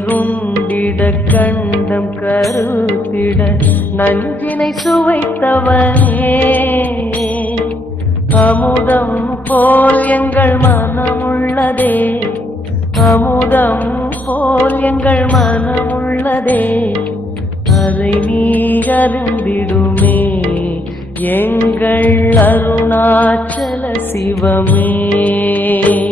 இருந்திட கண்டம் கருத்திட நஞ்சினை சுவைத்தவனே அமுதம் போல் எங்கள் மனமுள்ளதே அமுதம் போல் எங்கள் மனமுள்ளதே அதை நீ அருந்திடுமே எங்கள் அருணாச்சல சிவமே